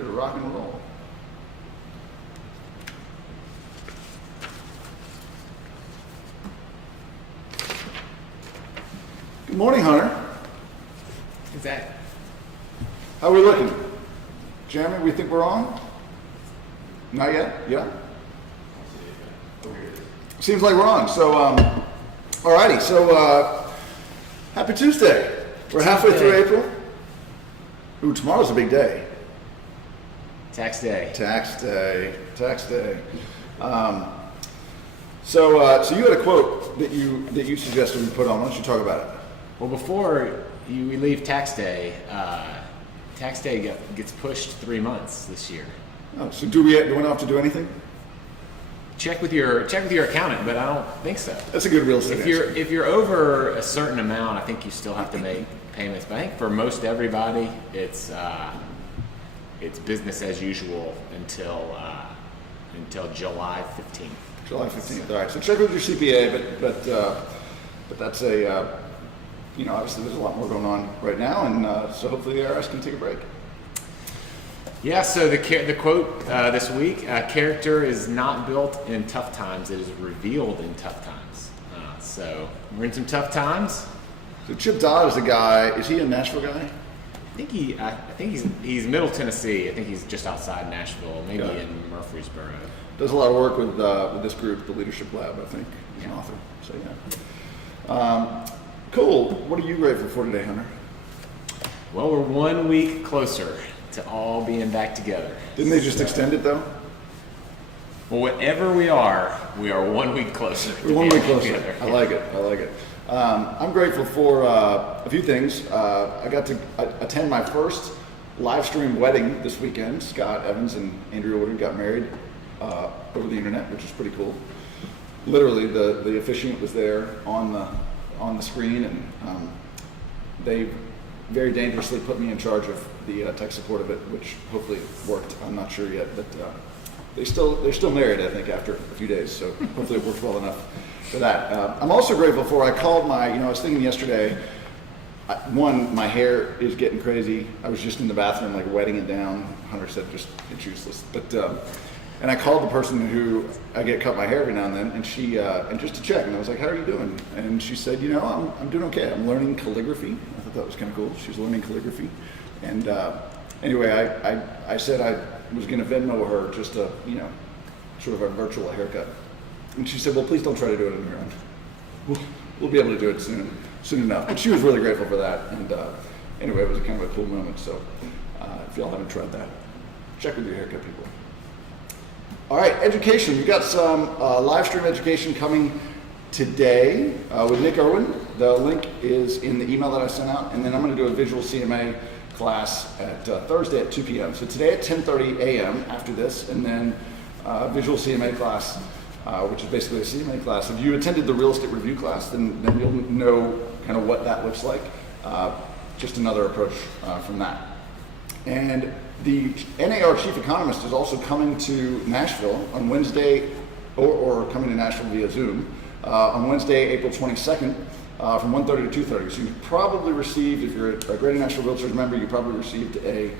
ready to rock and roll. Good morning, Hunter. Who's that? How are we looking? Jeremy, we think we're on? Not yet? Yeah? Seems like we're on. So, alrighty. So, happy Tuesday. We're halfway through April. Ooh, tomorrow's a big day. Tax day. Tax day. Tax day. So you had a quote that you suggested we put on. Why don't you talk about it? Well, before we leave tax day gets pushed 3 months this year. Oh, so do we not have to do anything? Check with your accountant, but I don't think so. That's a good real estate answer. If you're over a certain amount, I think you still have to make payments. But I think for most everybody, it's business as usual until July 15th. July 15th. All right. So check with your CPA, but that's a obviously there's a lot more going on right now, and so hopefully the IRS can take a break. Yeah, so the quote this week, character is not built in tough times, it is revealed in tough times. So we're in some tough times. So Chip Dodd is the guy, is he a Nashville guy? I think he's Middle Tennessee. I think he's just outside Nashville, maybe in Murfreesboro. Does a lot of work with this group, the Leadership Lab, I think. He's an author, so yeah. Cool. What are you grateful for today, Hunter? Well, we're 1 week closer to all being back together. Didn't they just extend it though? Well, whatever we are 1 week closer. We're 1 week closer. Together. I like it. I'm grateful for a few things. I got to attend my first live stream wedding this weekend. Scott Evans and Andrea Woodard got married over the internet, which is pretty cool. Literally, the officiant was there on the screen, and they very dangerously put me in charge of the tech support of it, which hopefully worked. I'm not sure yet, but they're still married, I think, after a few days. So hopefully it worked well enough for that. I'm also grateful for, I called I was thinking yesterday, my hair is getting crazy. I was just in the bathroom, like wetting it down. Hunter said it's useless, but and I called the person who I get cut my hair every now and then, and she and just to check, and I was like, "How are you doing?" And she said, I'm doing okay. I'm learning calligraphy." I thought that was kind of cool. She's learning calligraphy, and anyway, I said I was going to Venmo her just a sort of a virtual haircut, and she said, "Well, please don't try to do it on your own. We'll be able to do it soon enough." But she was really grateful for that, and anyway, it was kind of a cool moment. So if y'all haven't tried that, check with your haircut people. All right, education. We've got some live stream education coming today with Nick Irwin. The link is in the email that I sent out, and then I'm going to do a visual CMA class at Thursday at 2 p.m. So today at 10:30 a.m. after this, and then visual CMA class, which is basically a CMA class. If you attended the real estate review class, then you'll know kind of what that looks like. Just another approach from that. And the NAR chief economist is also coming to Nashville on Wednesday, or coming to Nashville via Zoom, on Wednesday, April 22nd, from 1:30 to 2:30. So you probably received, if you're a Greater Nashville Realtors member, you probably received an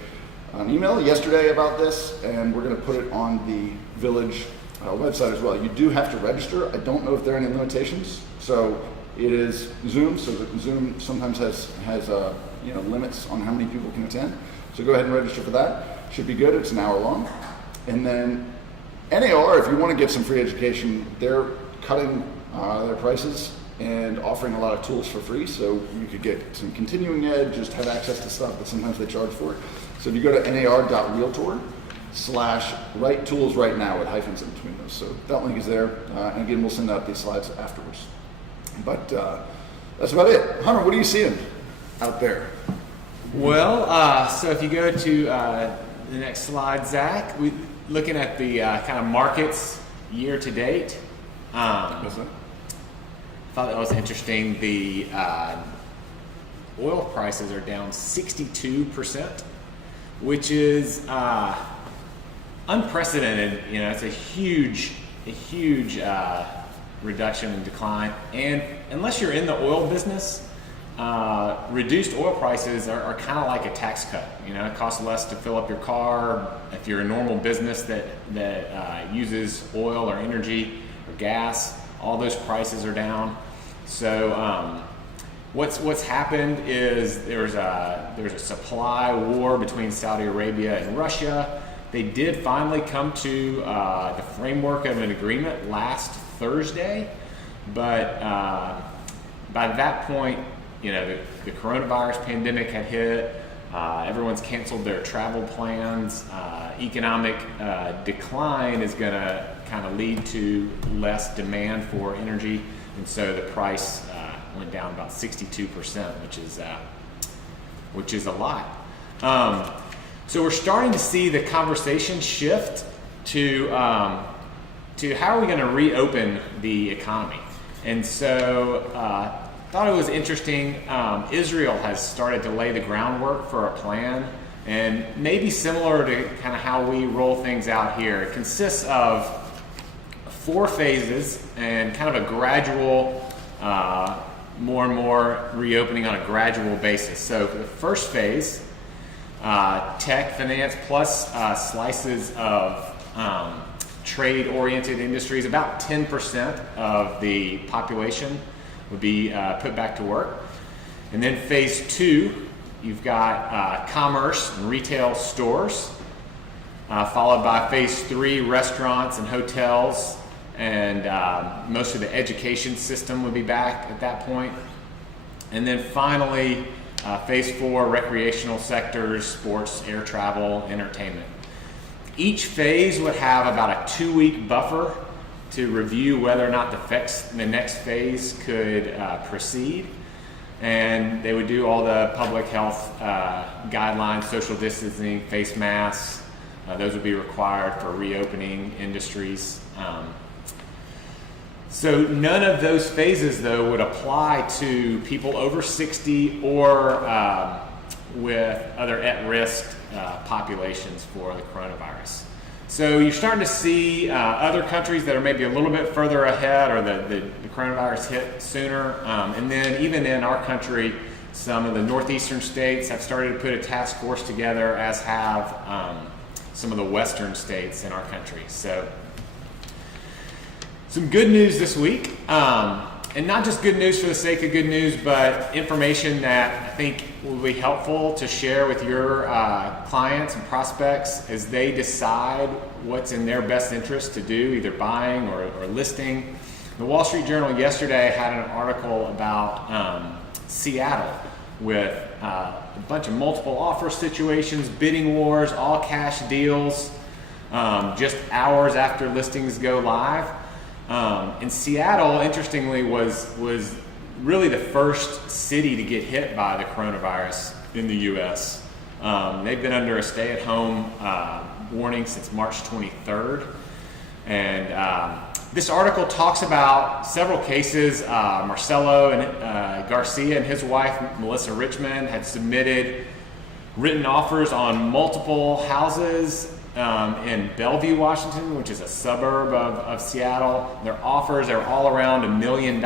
email yesterday about this, and we're going to put it on the Village website as well. You do have to register. I don't know if there are any limitations. So it is Zoom, so that Zoom sometimes has limits on how many people can attend. So go ahead and register for that. Should be good. It's an hour long. And then NAR, if you want to get some free education, they're cutting their prices and offering a lot of tools for free. So you could get some continuing ed, just have access to stuff that sometimes they charge for. So if you go to nar.realtor/write tools right now with hyphens in between those. So that link is there. And again, we'll send out these slides afterwards. But that's about it. Hunter, what are you seeing out there? Well, so if you go to the next slide, Zach, we're looking at the kind of markets year to date. I thought that was interesting. The oil prices are down 62%, which is unprecedented. It's a huge reduction and decline. And unless you're in the oil business, reduced oil prices are kind of like a tax cut. You know, it costs less to fill up your car. If you're a normal business that uses oil or energy or gas, all those prices are down. So what's happened is there's a supply war between Saudi Arabia and Russia. They did finally come to the framework of an agreement last Thursday, but by that point, you know, the coronavirus pandemic had hit. Everyone's canceled their travel plans. Economic decline is going to kind of lead to less demand for energy, and so the price went down about 62%, which is a lot. So we're starting to see the conversation shift to how are we going to reopen the economy, and so. Thought it was interesting. Israel has started to lay the groundwork for a plan, and maybe similar to kind of how we roll things out here. It consists of 4 phases and kind of a gradual, more and more reopening on a gradual basis. So for the first phase, tech, finance, plus slices of trade-oriented industries, about 10% of the population would be put back to work. And then phase 2, you've got commerce and retail stores, followed by phase 3, restaurants and hotels, and most of the education system would be back at that point. And then finally, phase 4, recreational sectors, sports, air travel, entertainment. Each phase would have about a 2-week buffer to review whether or not the next phase could proceed. And they would do all the public health guidelines, social distancing, face masks. Those would be required for reopening industries. So none of those phases, though, would apply to people over 60 or with other at-risk populations for the coronavirus. So you're starting to see other countries that are maybe a little bit further ahead, or the coronavirus hit sooner. And then even in our country, some of the northeastern states have started to put a task force together, as have some of the western states in our country. So some good news this week. And not just good news for the sake of good news, but information that I think will be helpful to share with your clients and prospects as they decide what's in their best interest to do, either buying or listing. The Wall Street Journal yesterday had an article about Seattle with a bunch of multiple offer situations, bidding wars, all cash deals, just hours after listings go live. And Seattle, interestingly, was really the first city to get hit by the coronavirus in the U.S. They've been under a stay-at-home warning since March 23rd. And this article talks about several cases. Marcelo and Garcia and his wife, Melissa Richmond, had submitted written offers on multiple houses in Bellevue, Washington, which is a suburb of Seattle. Their offers are all around $1 million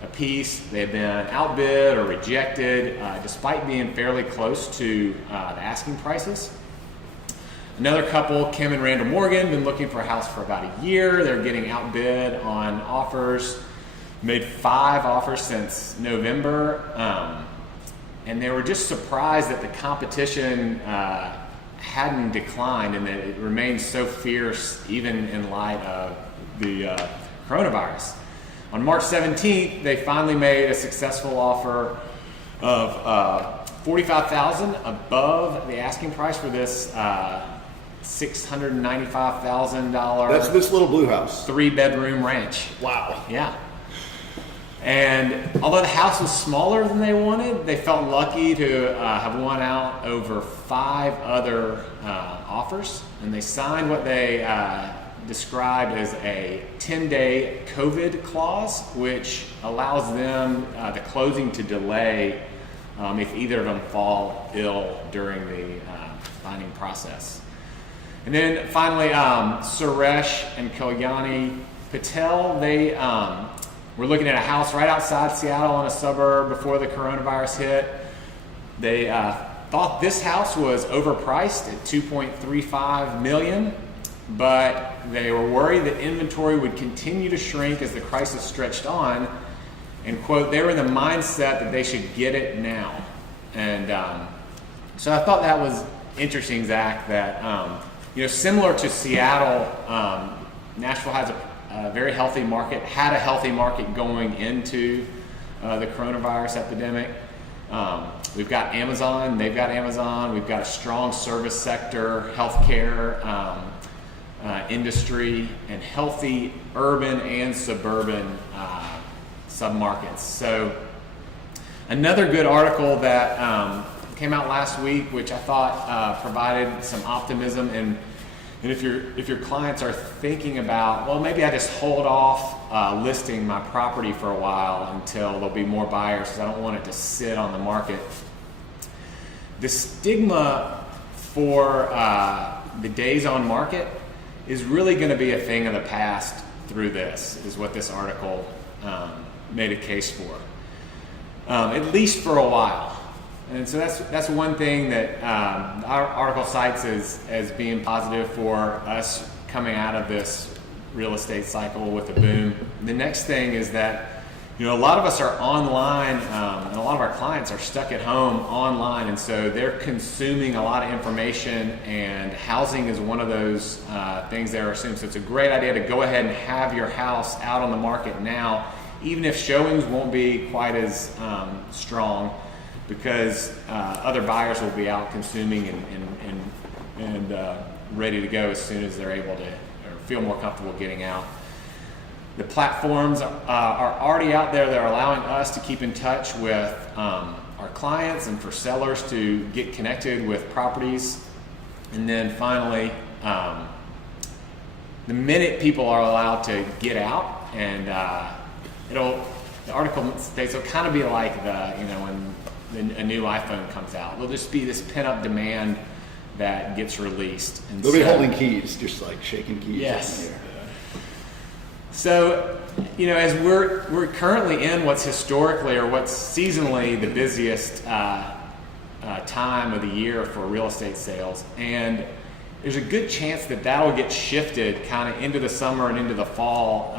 a piece. They've been outbid or rejected despite being fairly close to the asking prices. Another couple, Kim and Randall Morgan, been looking for a house for about a year. They're getting outbid on offers. Made 5 offers since November. And they were just surprised that the competition hadn't declined and that it remains so fierce even in light of the coronavirus. On March 17th, they finally made a successful offer of $45,000 above the asking price for this $695,000. That's this little blue house. 3-bedroom ranch. Wow. Yeah. And although the house was smaller than they wanted, they felt lucky to have won out over 5 other offers. And they signed what they described as a 10-day COVID clause, which allows them the closing to delay if either of them fall ill during the finding process. And then finally, Suresh and Kalyani Patel, they We're looking at a house right outside Seattle in a suburb before the coronavirus hit. They thought this house was overpriced at $2.35 million, but they were worried that inventory would continue to shrink as the crisis stretched on, and quote, they were in the mindset that they should get it now. And so I thought that was interesting, Zach, that similar to Seattle, Nashville has a very healthy market, had a healthy market going into the coronavirus epidemic. We've got Amazon, they've got Amazon, we've got a strong service sector, healthcare industry, and healthy urban and suburban submarkets. So another good article that came out last week, which I thought provided some optimism, and if your clients are thinking about, well, maybe I just hold off listing my property for a while until there'll be more buyers because I don't want it to sit on the market. The stigma for the days on market is really going to be a thing of the past through this, is what this article made a case for, at least for a while. And so that's one thing that our article cites as being positive for us coming out of this real estate cycle with a boom. The next thing is that a lot of us are online, and a lot of our clients are stuck at home online, and so they're consuming a lot of information, and housing is one of those things they're assuming. So it's a great idea to go ahead and have your house out on the market now, even if showings won't be quite as strong, because other buyers will be out consuming and ready to go as soon as they're able to or feel more comfortable getting out. The platforms are already out there that are allowing us to keep in touch with our clients and for sellers to get connected with properties. And then finally, the minute people are allowed to get out, and the article states it'll kind of be like when a new iPhone comes out. There'll just be this pent-up demand that gets released. And they'll be holding keys, just like shaking keys. Yes. In the air. So, as we're currently in what's historically or what's seasonally the busiest time of the year for real estate sales, and there's a good chance that that'll get shifted kind of into the summer and into the fall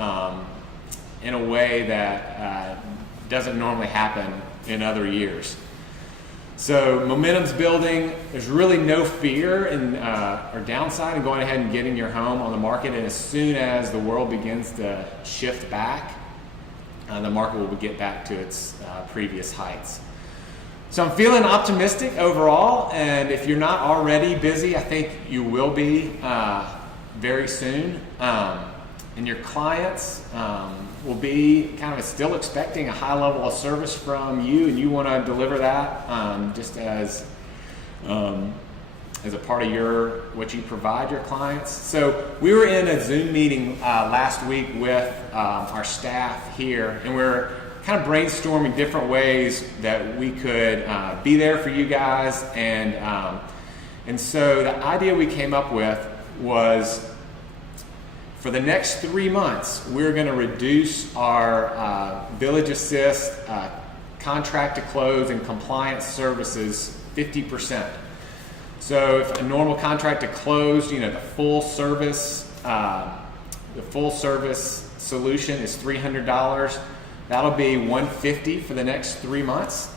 in a way that doesn't normally happen in other years. So momentum's building. There's really no fear or downside in going ahead and getting your home on the market. And as soon as the world begins to shift back, the market will get back to its previous heights. So I'm feeling optimistic overall. And if you're not already busy, I think you will be very soon. And your clients will be kind of still expecting a high level of service from you, and you want to deliver that just as a part of what you provide your clients. So we were in a Zoom meeting last week with our staff here, and we're kind of brainstorming different ways that we could be there for you guys. And so the idea we came up with was, for the next 3 months, we're going to reduce our Village Assist, contract to close, and compliance services 50%. So if a normal contract to close, the full service solution is $300. That'll be $150 for the next 3 months.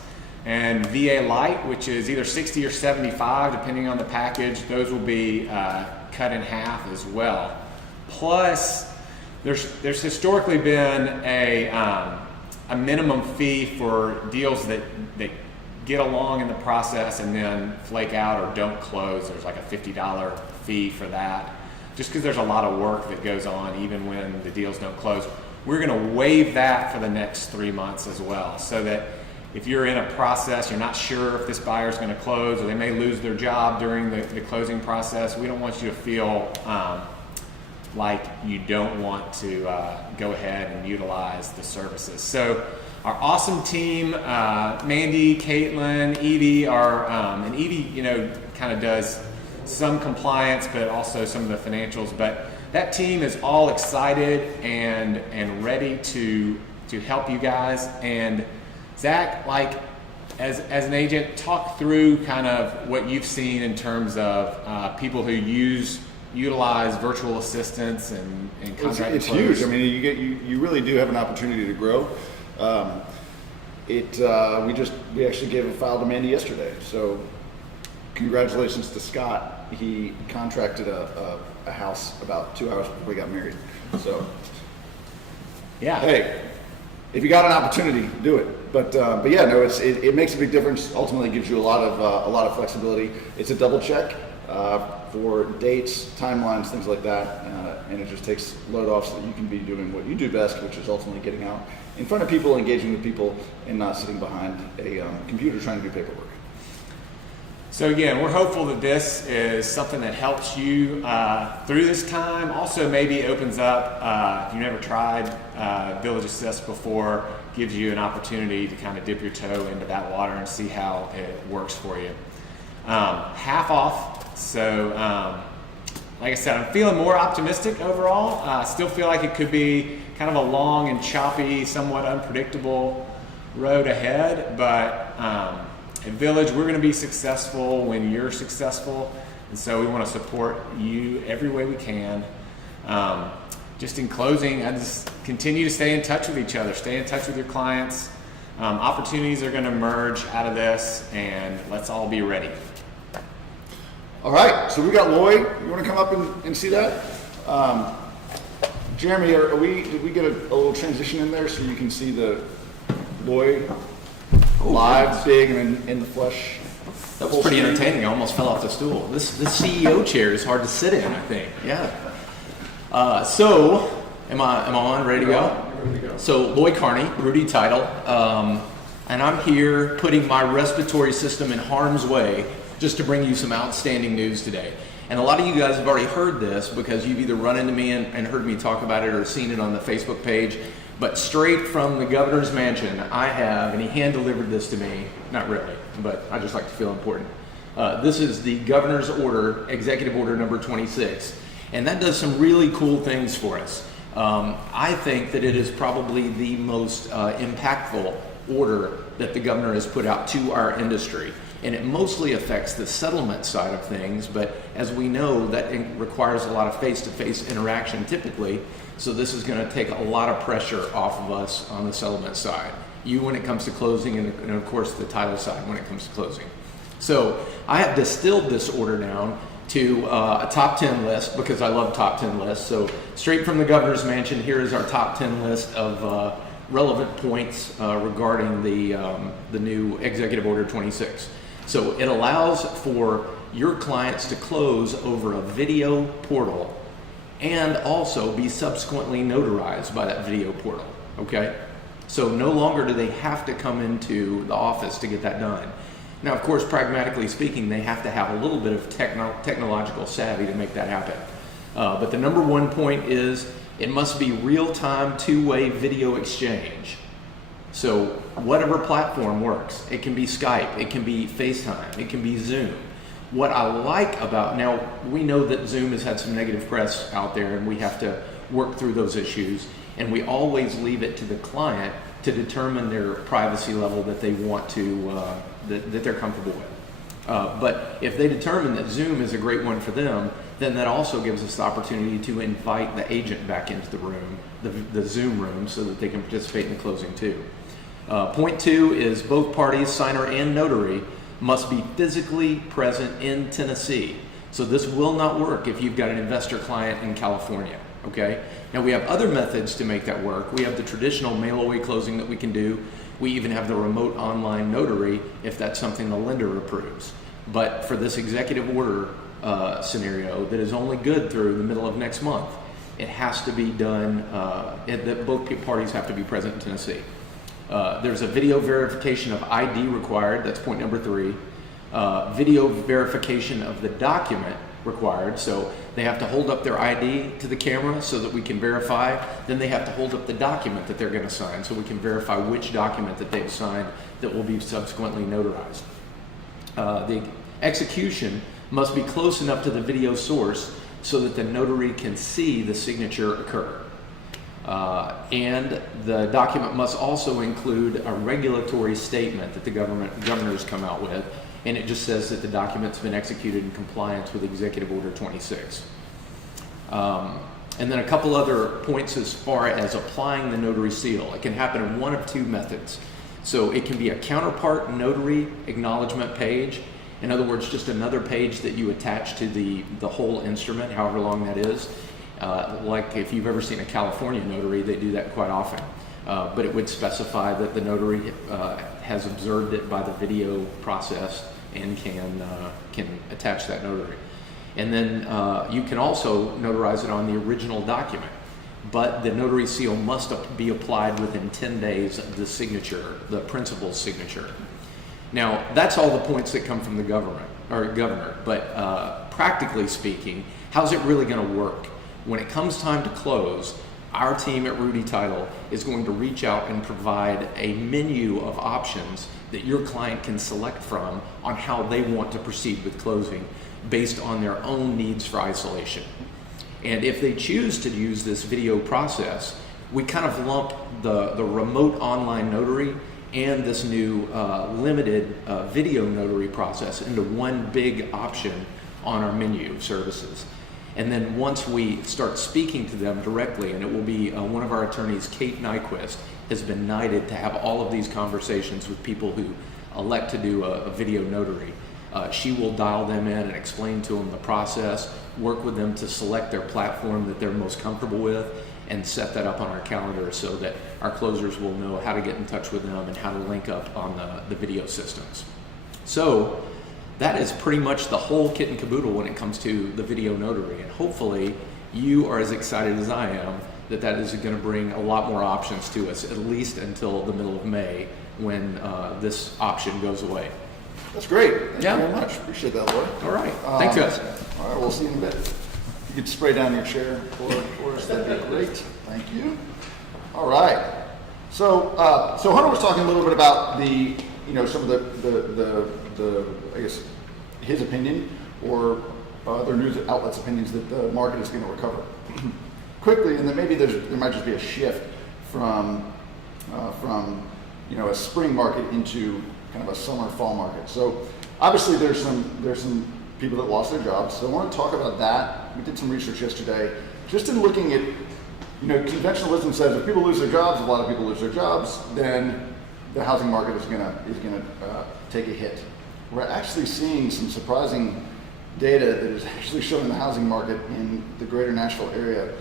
And VA Lite, which is either $60 or $75, depending on the package, those will be cut in half as well. Plus, there's historically been a minimum fee for deals that get along in the process and then flake out or don't close. There's like a $50 fee for that, just because there's a lot of work that goes on even when the deals don't close. We're going to waive that for the next 3 months as well, so that if you're in a process, you're not sure if this buyer is going to close, or they may lose their job during the closing process, we don't want you to feel like you don't want to go ahead and utilize the services. So our awesome team, Mandy, Caitlin, Edie, and Edie, kind of does some compliance, but also some of the financials. But that team is all excited and ready to help you guys. And Zach, like as an agent, talk through kind of what you've seen in terms of people who utilize virtual assistants and contract. It's huge. I mean, you really do have an opportunity to grow. We actually gave a file to Mandy yesterday, so congratulations to Scott. He contracted a house about 2 hours before we got married. So yeah, hey, if you got an opportunity, do it. But yeah, no, it makes a big difference. Ultimately, gives you a lot of flexibility. It's a double check for dates, timelines, things like that, and it just takes load off so that you can be doing what you do best, which is ultimately getting out in front of people, engaging with people, and not sitting behind a computer trying to do paperwork. So again, we're hopeful that this is something that helps you through this time. Also, maybe opens up, if you've never tried Village Assist before, gives you an opportunity to kind of dip your toe into that water and see how it works for you. Half off. So like I said, I'm feeling more optimistic overall. Still feel like it could be kind of a long and choppy, somewhat unpredictable road ahead, but at Village, we're going to be successful when you're successful, and so we want to support you every way we can. Just in closing, I just continue to stay in touch with each other, stay in touch with your clients. Opportunities are going to emerge out of this, and let's all be ready. All right, so we got Lloyd. You want to come up and see that? Jeremy, did we get a little transition in there so you can see the Lloyd live, big, and in the flesh? That was pretty entertaining. I almost fell off the stool. This CEO chair is hard to sit in, I think. Yeah. So, am I on? Ready to go? Ready to go. So, Lloyd Carney, Rudy Title, and I'm here putting my respiratory system in harm's way just to bring you some outstanding news today. And a lot of you guys have already heard this because you've either run into me and heard me talk about it or seen it on the Facebook page. But straight from the governor's mansion, I have, and he hand-delivered this to me, not really, but I just like to feel important. This is the governor's order, executive order number 26, and that does some really cool things for us. I think that it is probably the most impactful order that the governor has put out to our industry. And it mostly affects the settlement side of things, but as we know, that requires a lot of face-to-face interaction typically, so this is going to take a lot of pressure off of us on the settlement side. You when it comes to closing, and of course the title side when it comes to closing. So I have distilled this order down to a top 10 list because I love top 10 lists. So straight from the governor's mansion, here is our top 10 list of relevant points regarding the new executive order 26. So it allows for your clients to close over a video portal and also be subsequently notarized by that video portal, okay? So no longer do they have to come into the office to get that done. Now, of course, pragmatically speaking, they have to have a little bit of technological savvy to make that happen. But the number one point is it must be real-time two-way video exchange. So whatever platform works, it can be Skype, it can be FaceTime, it can be Zoom. What I like about, now we know that Zoom has had some negative press out there and we have to work through those issues, and we always leave it to the client to determine their privacy level that they want to, that they're comfortable with. But if they determine that Zoom is a great one for them, then that also gives us the opportunity to invite the agent back into the room, the Zoom room, so that they can participate in the closing too. Point 2 is both parties, signer and notary, must be physically present in Tennessee. So this will not work if you've got an investor client in California, okay? Now we have other methods to make that work. We have the traditional mail-away closing that we can do. We even have the remote online notary if that's something the lender approves. But for this executive order scenario that is only good through the middle of next month, it has to be done, that both parties have to be present in Tennessee. There's a video verification of ID required, that's point number 3. Video verification of the document required, so they have to hold up their ID to the camera so that we can verify. Then they have to hold up the document that they're going to sign so we can verify which document that they've signed that will be subsequently notarized. The execution must be close enough to the video source so that the notary can see the signature occur. And the document must also include a regulatory statement that the governors come out with, and it just says that the document's been executed in compliance with Executive Order 26. And then a couple other points as far as applying the notary seal. It can happen in one of two methods. So it can be a counterpart notary acknowledgement page. In other words, just another page that you attach to the whole instrument, however long that is. Like if you've ever seen a California notary, they do that quite often. But it would specify that the notary has observed it by the video process and can attach that notary. And then you can also notarize it on the original document, but the notary seal must be applied within 10 days of the signature, the principal's signature. Now, that's all the points that come from the governor, but practically speaking, how's it really going to work? When it comes time to close, our team at Rudy Title is going to reach out and provide a menu of options that your client can select from on how they want to proceed with closing based on their own needs for isolation. And if they choose to use this video process, we kind of lump the remote online notary and this new limited video notary process into one big option on our menu of services. And then once we start speaking to them directly, and it will be one of our attorneys, Kate Nyquist, has been knighted to have all of these conversations with people who elect to do a video notary. She will dial them in and explain to them the process, work with them to select their platform that they're most comfortable with, and set that up on our calendar so that our closers will know how to get in touch with them and how to link up on the video systems. So that is pretty much the whole kit and caboodle when it comes to the video notary. And hopefully you are as excited as I am that is going to bring a lot more options to us, at least until the middle of May when this option goes away. That's great. Thank Yeah. you very much. Appreciate that, Lloyd. All right. Thanks, guys. All right, we'll see you in a bit. You could spray down your chair for us. That'd be great. Thank you. All right. So Hunter was talking a little bit about some of the I guess his opinion or other news outlets' opinions that the market is going to recover quickly, and that maybe there might just be a shift from a spring market into kind of a summer fall market. So obviously there's some people that lost their jobs. So I want to talk about that. We did some research yesterday, just in looking at, conventional wisdom says if people lose their jobs, a lot of people lose their jobs, then the housing market is gonna take a hit. We're actually seeing some surprising data that is actually showing the housing market in the greater Nashville area.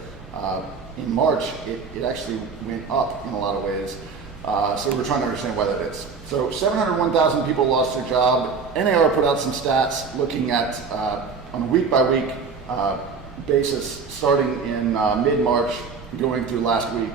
In March, it actually went up in a lot of ways. So we're trying to understand why that is. So 701,000 people lost their job. NAR put out some stats looking at on a week-by-week basis, starting in mid-March, going through last week.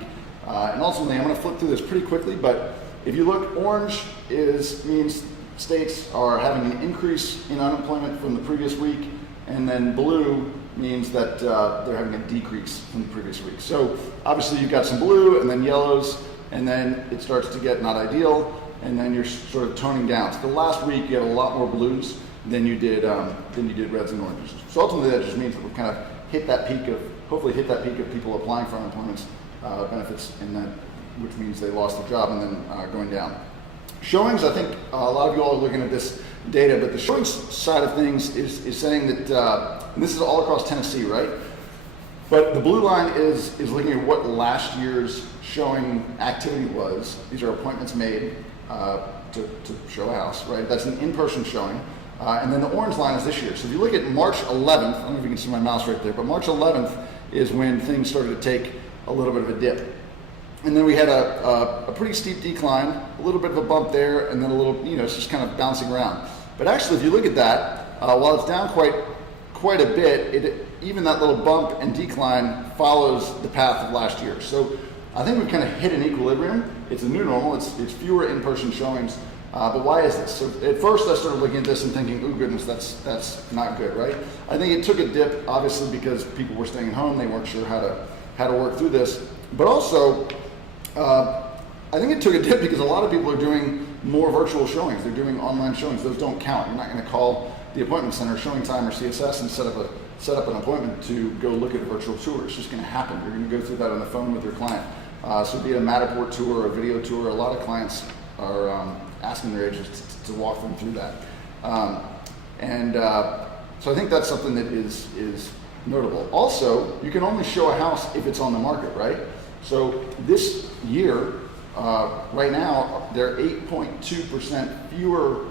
And ultimately, I'm going to flip through this pretty quickly, but if you look, orange means states are having an increase in unemployment from the previous week, and then blue means that they're having a decrease from the previous week. So obviously you've got some blue and then yellows, and then it starts to get not ideal, and then you're sort of toning down. So the last week you had a lot more blues than you did reds and oranges. So ultimately that just means that we've kind of hopefully hit that peak of people applying for unemployment benefits, and that, which means they lost their job and then going down. Showings, I think a lot of you all are looking at this data, but the showings side of things is saying that, and this is all across Tennessee, right? But the blue line is looking at what last year's showing activity was. These are appointments made to show a house, right? That's an in-person showing. And then the orange line is this year. So if you look at March 11th, I don't know if you can see my mouse right there, but March 11th is when things started to take a little bit of a dip. And then we had a pretty steep decline, a little bit of a bump there, and then a little, it's just kind of bouncing around. But actually, if you look at that, while it's down quite a bit, even that little bump and decline follows the path of last year. So I think we've kind of hit an equilibrium. It's a new normal. It's fewer in-person showings. But why is this? So at first I started looking at this and thinking, oh goodness, that's not good, right? I think it took a dip, obviously, because people were staying at home. They weren't sure how to work through this. But also, I think it took a dip because a lot of people are doing more virtual showings. They're doing online showings. Those don't count. You're not going to call the appointment center showing time or CSS and set up set up an appointment to go look at a virtual tour. It's just going to happen. You're going to go through that on the phone with your client. So be it a Matterport tour or a video tour, a lot of clients are asking their agents to walk them through that. So I think that's something that is notable. Also, you can only show a house if it's on the market, right? So this year, right now, there are 8.2% fewer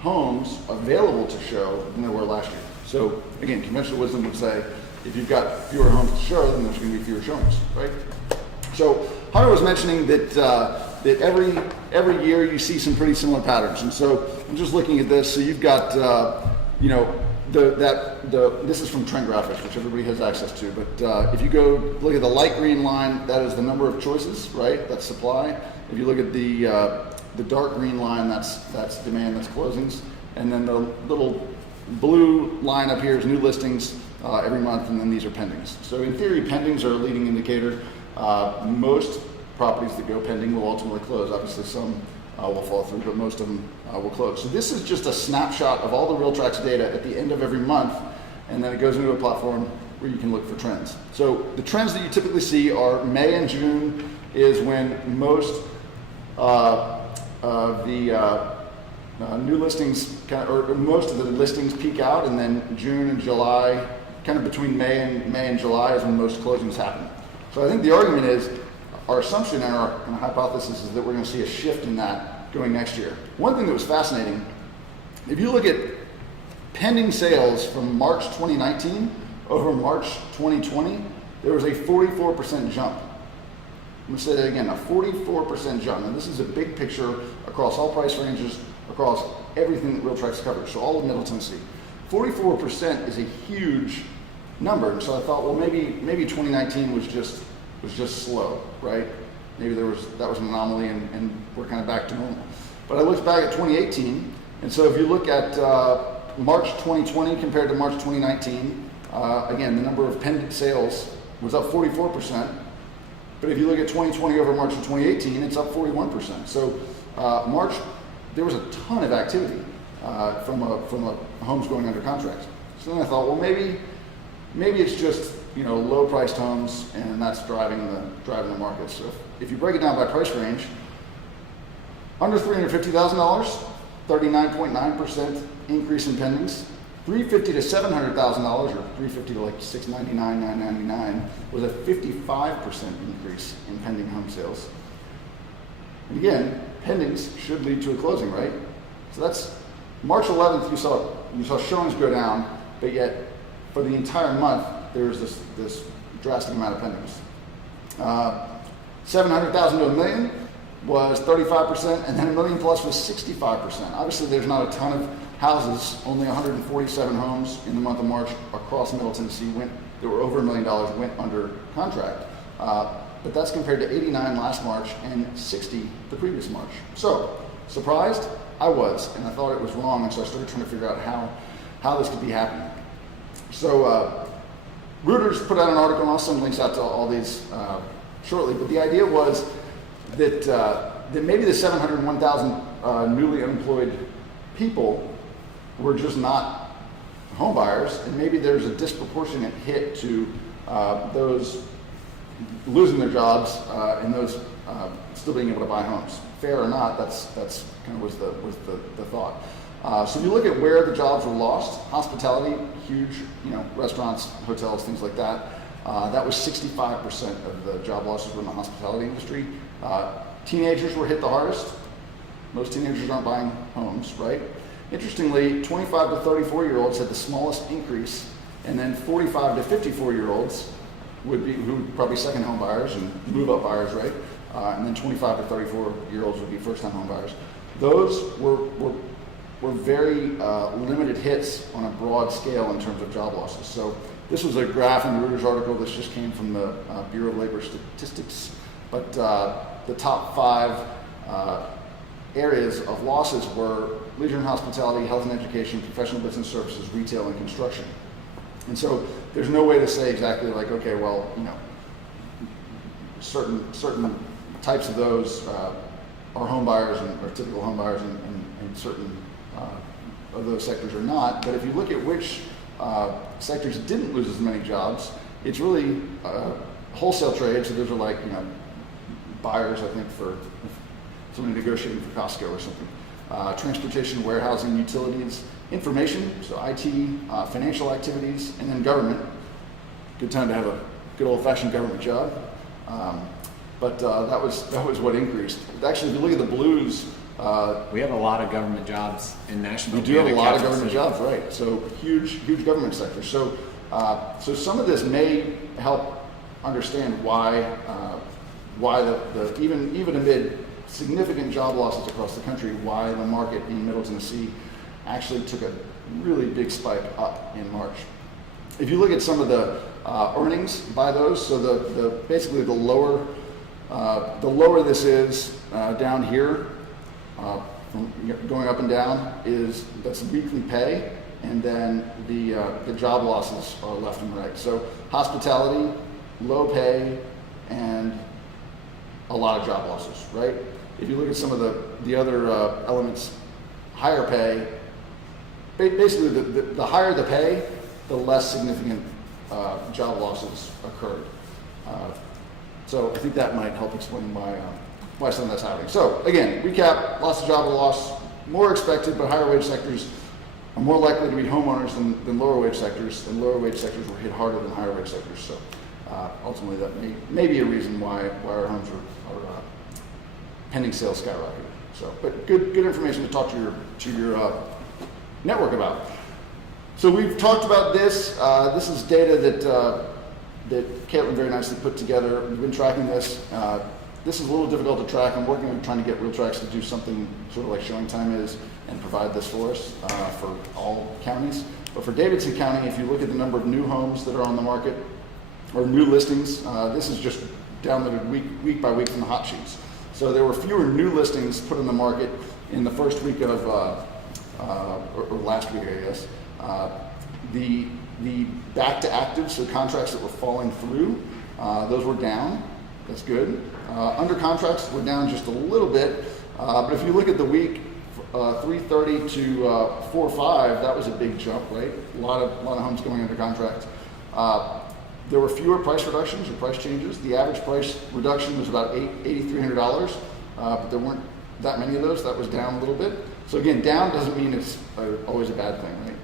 homes available to show than there were last year. So again, conventional wisdom would say, if you've got fewer homes to show, then there's going to be fewer showings, right? So Hunter was mentioning that that every year you see some pretty similar patterns, and so I'm just looking at this. So you've got this is from Trend Graphics, which everybody has access to. But if you go look at the light green line, that is the number of choices, right? That's supply. If you look at the dark green line, that's demand, that's closings, and then the little blue line up here is new listings every month, and then these are pendings. So in theory, pendings are a leading indicator. Most properties that go pending will ultimately close. Obviously, some will fall through, but most of them will close. So this is just a snapshot of all the RealTracs data at the end of every month, and then it goes into a platform where you can look for trends. So the trends that you typically see are May and June is when most of the new listings, or most of the listings peak out, and then June and July, kind of between May and July is when most closings happen. So I think the argument is, our assumption and our hypothesis is that we're going to see a shift in that going next year. One thing that was fascinating, if you look at pending sales from March 2019 over March 2020, there was a 44% jump. I'm going to say that again, a 44% jump. And this is a big picture across all price ranges, across everything that RealTracs covers, so all of Middle Tennessee. 44% is a huge number. And so I thought, well, maybe 2019 was just slow, right? Maybe that was an anomaly, and we're kind of back to normal. But I looked back at 2018, and so if you look at March 2020 compared to March 2019, again, the number of pending sales was up 44%. But if you look at 2020 over March of 2018, it's up 41%. So March, there was a ton of activity from homes going under contract. So then I thought, well, maybe it's just low-priced homes, and that's driving the market. So if you break it down by price range, under $350,000, 39.9% increase in pendings. $350,000 to $700,000, or $350,000 to like $699,000, $999,000, was a 55% increase in pending home sales. And again, pendings should lead to a closing, right? So that's March 11th. You saw showings go down, but yet for the entire month there was this drastic amount of pendings. 700,000 to $1 million was 35%, and then $1 million plus was 65%. Obviously, there's not a ton of houses. Only 147 homes in the month of March across Middle Tennessee that were over $1 million went under contract. But that's compared to 89 last March and 60 the previous March. So, surprised? I was, and I thought it was wrong, and so I started trying to figure out how this could be happening. So, Reuters put out an article, and I'll send links out to all these shortly, but the idea was that maybe the 701,000 newly unemployed people were just not home buyers, and maybe there's a disproportionate hit to those losing their jobs and those still being able to buy homes. Fair or not, that's kind of was the thought. So if you look at where the jobs were lost, hospitality, huge, restaurants, hotels, things like that. That was 65% of the job losses were in the hospitality industry. Teenagers were hit the hardest. Most teenagers aren't buying homes, right? Interestingly, 25 to 34-year-olds had the smallest increase, and then 45 to 54-year-olds who would probably second home buyers and move-up buyers, right? And then 25 to 34-year-olds would be first-time home buyers. Those were very limited hits on a broad scale in terms of job losses. So this was a graph in the Reuters article. This just came from the Bureau of Labor Statistics. But the top 5 areas of losses were leisure and hospitality, health and education, professional business services, retail, and construction. And so there's no way to say exactly like, okay, well, certain types of those are home buyers or typical home buyers, and certain of those sectors are not. But if you look at which sectors didn't lose as many jobs. It's really wholesale trade, so those are like, buyers, I think, for somebody negotiating for Costco or something. Transportation, warehousing, utilities, information, so IT, financial activities, and then government. Good time to have a good old-fashioned government job. But that was what increased. Actually, if you look at the blues, We have a lot of government jobs in Nashville. we do have a lot of government jobs, right? So huge government sector. So some of this may help understand why the even amid significant job losses across the country, why the market in Middle Tennessee actually took a really big spike up in March. If you look at some of the earnings by those, so the basically the lower this is down here, from going up and down, that's weekly pay, and then the job losses are left and right. So hospitality, low pay, and a lot of job losses, right? If you look at some of the other elements, higher pay, basically the higher the pay, the less significant job losses occurred. So I think that might help explain why some of that's happening. So again, recap, lots of job loss, more expected, but higher wage sectors are more likely to be homeowners than lower wage sectors, and lower wage sectors were hit harder than higher wage sectors. So ultimately that may be a reason why our homes are pending sales skyrocketed. So, but good information to talk to your network about. So we've talked about this. This is data that Caitlin very nicely put together. We've been tracking this. This is a little difficult to track. I'm working on trying to get RealTrax to do something sort of like Showing Time is and provide this for us for all counties. But for Davidson County, if you look at the number of new homes that are on the market or new listings, this is just downloaded week by week from the hot sheets. So there were fewer new listings put in the market in the first week of, or last week, I guess. The back to active, so contracts that were falling through, those were down. That's good. Under contracts were down just a little bit, but if you look at the week 3:30 to 4:05, that was a big jump, right? A lot of homes going under contract. There were fewer price reductions or price changes. The average price reduction was about $8,300, but there weren't that many of those. That was down a little bit. So again, down doesn't mean it's always a bad thing, right?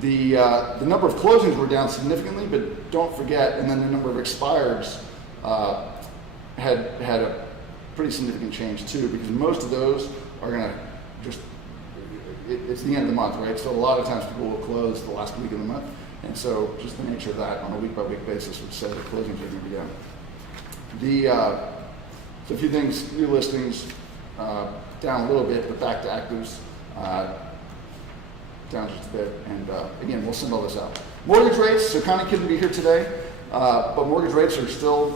The number of closings were down significantly, but don't forget, and then the number of expireds had a pretty significant change too, because most of those are going to just, it's the end of the month, right? So a lot of times people will close the last week of the month, and so just the nature of that on a week-by-week basis would say that closings are going to be down. So a few things, new listings down a little bit, but back to actives down just a bit, and again, we'll send all this out. Mortgage rates, so Connie couldn't be here today, but mortgage rates are still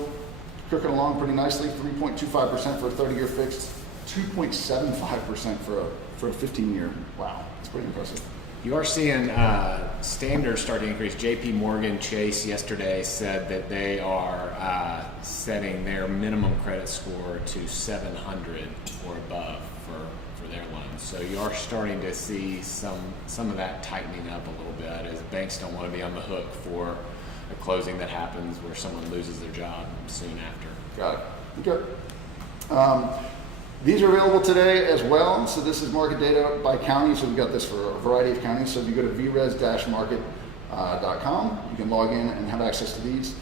cooking along pretty nicely, 3.25% for a 30-year fixed, 2.75% for a 15-year. Wow, that's pretty impressive. You are seeing standards start to increase. JP Morgan Chase yesterday said that they are setting their minimum credit score to 700 or above for their loans. So you are starting to see some of that tightening up a little bit, as banks don't want to be on the hook for a closing that happens where someone loses their job soon after. Got it. Okay. These are available today as well. So this is market data by county. So we've got this for a variety of counties. So if you go to vres-market.com, you can log in and have access to these.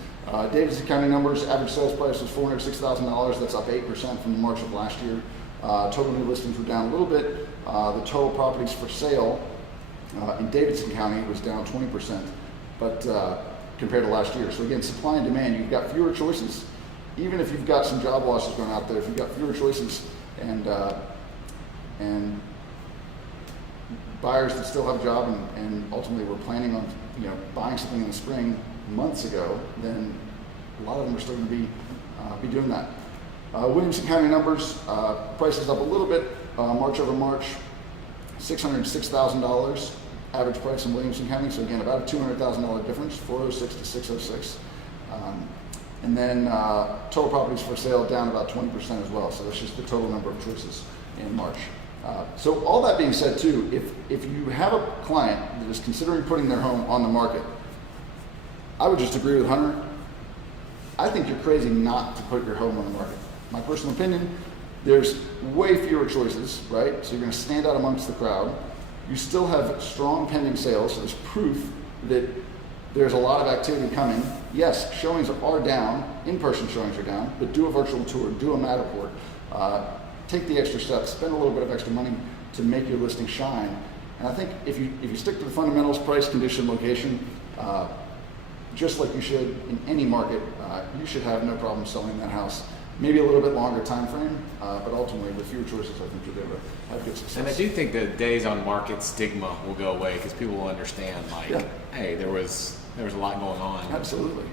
Davidson County numbers, average sales price was $406,000. That's up 8% from March of last year. Total new listings were down a little bit. The total properties for sale in Davidson County was down 20%, but compared to last year. So again, supply and demand, you've got fewer choices. Even if you've got some job losses going out there, if you've got fewer choices and buyers that still have a job and ultimately were planning on buying something in the spring months ago, then a lot of them are still going to be doing that. Williamson County numbers, prices up a little bit, March over March, $606,000 average price in Williamson County. So again, about a $200,000 difference, 406 to 606. And then total properties for sale down about 20% as well. So that's just the total number of choices in March. So all that being said too, if you have a client that is considering putting their home on the market, I would just agree with Hunter. I think you're crazy not to put your home on the market. My personal opinion, there's way fewer choices, right? So you're going to stand out amongst the crowd. You still have strong pending sales, so there's proof that there's a lot of activity coming. Yes, showings are down, in-person showings are down, but do a virtual tour, do a Matterport, take the extra steps, spend a little bit of extra money to make your listing shine. And I think if you stick to the fundamentals, price, condition, location, just like you should in any market, you should have no problem selling that house. Maybe a little bit longer time frame, but ultimately with fewer choices, I think you'll be able to have good success. And I do think the days on market stigma will go away because people will understand, like, hey, there was a lot going on. Absolutely.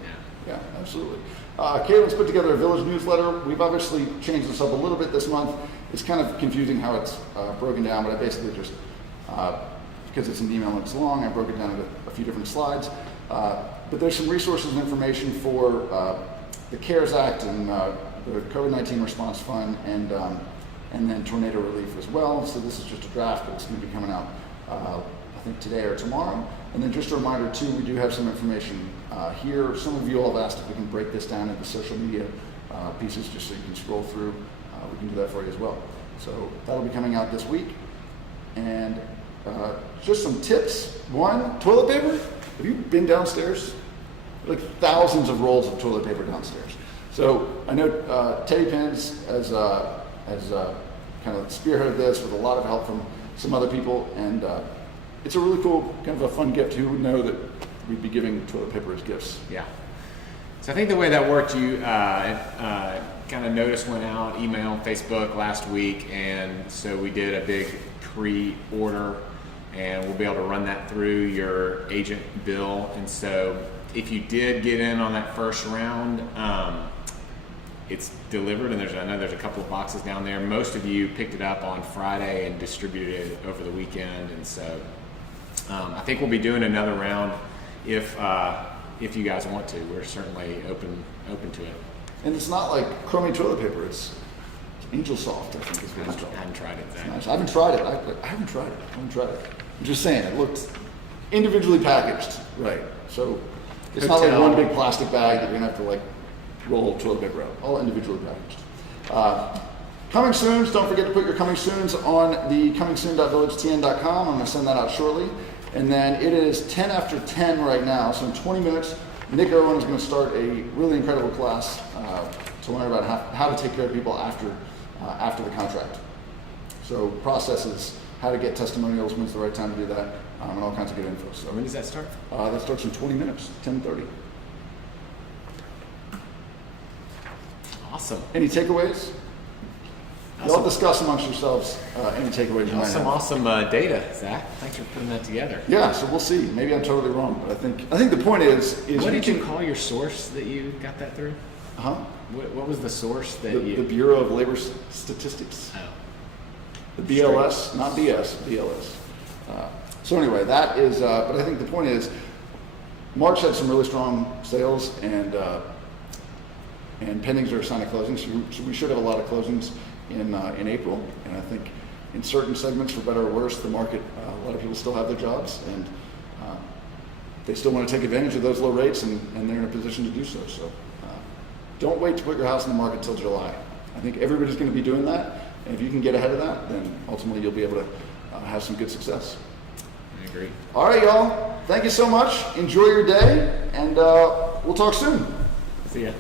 Yeah, absolutely. Caitlin's put together a village newsletter. We've obviously changed this up a little bit this month. It's kind of confusing how it's broken down, but I basically just, because it's an email and it's long, I broke it down into a few different slides. But there's some resources and information for the CARES Act and the COVID-19 Response Fund and then tornado relief as well. So this is just a draft, but it's going to be coming out, I think today or tomorrow. And then just a reminder too, we do have some information here. Some of you all have asked if we can break this down into social media pieces just so you can scroll through. We can do that for you as well. So that'll be coming out this week. And just some tips. One, toilet paper. Have you been downstairs? Like thousands of rolls of toilet paper downstairs. So I know Teddy Pins has kind of spearheaded this with a lot of help from some other people, and it's a really cool, kind of a fun gift. Who would know that we'd be giving toilet paper as gifts? Yeah. So I think the way that worked, you kind of notice went out, email, Facebook last week, and so we did a big pre-order, and we'll be able to run that through your agent bill. And so if you did get in on that first round, it's delivered, and I know there's a couple of boxes down there. Most of you picked it up on Friday and distributed it over the weekend, and so I think we'll be doing another round if you guys want to. We're certainly open to it. And it's not like crummy toilet paper. It's Angel Soft, I think is what it's called. I haven't tried it, Zach. Nice. I haven't tried it. I haven't tried it. I'm just saying, it looked individually packaged, right? So it's not like one big plastic bag that you're gonna have to like roll toilet paper out. All individually packaged. Coming soons. Don't forget to put your coming soons on the comingsoon.villagetn.com. I'm gonna send that out shortly. And then it is 10 after 10 right now. So in 20 minutes, Nick Owen is going to start a really incredible class to learn about how to take care of people after the contract. So processes, how to get testimonials, when's the right time to do that, and all kinds of good info. So When does that start? that starts in 20 minutes, 10:30. Awesome. Any takeaways? Y'all discuss amongst yourselves any takeaways you might have. Awesome data, Zach. Thanks for putting that together. Yeah, so we'll see. Maybe I'm totally wrong, but I think the point is what did you call your source that you got that through? Huh? What was the source that The Bureau of Labor Statistics. Oh. The BLS, not BS, BLS. So anyway, that is, but I think the point is, March had some really strong sales and pendings are assigned to closings, so we should have a lot of closings in April, and I think in certain segments, for better or worse, the market, a lot of people still have their jobs, and they still want to take advantage of those low rates, and they're in a position to do so. So don't wait to put your house in the market until July. I think everybody's going to be doing that, and if you can get ahead of that, then ultimately you'll be able to have some good success. I agree. All right, y'all. Thank you so much. Enjoy your day, and we'll talk soon. See ya.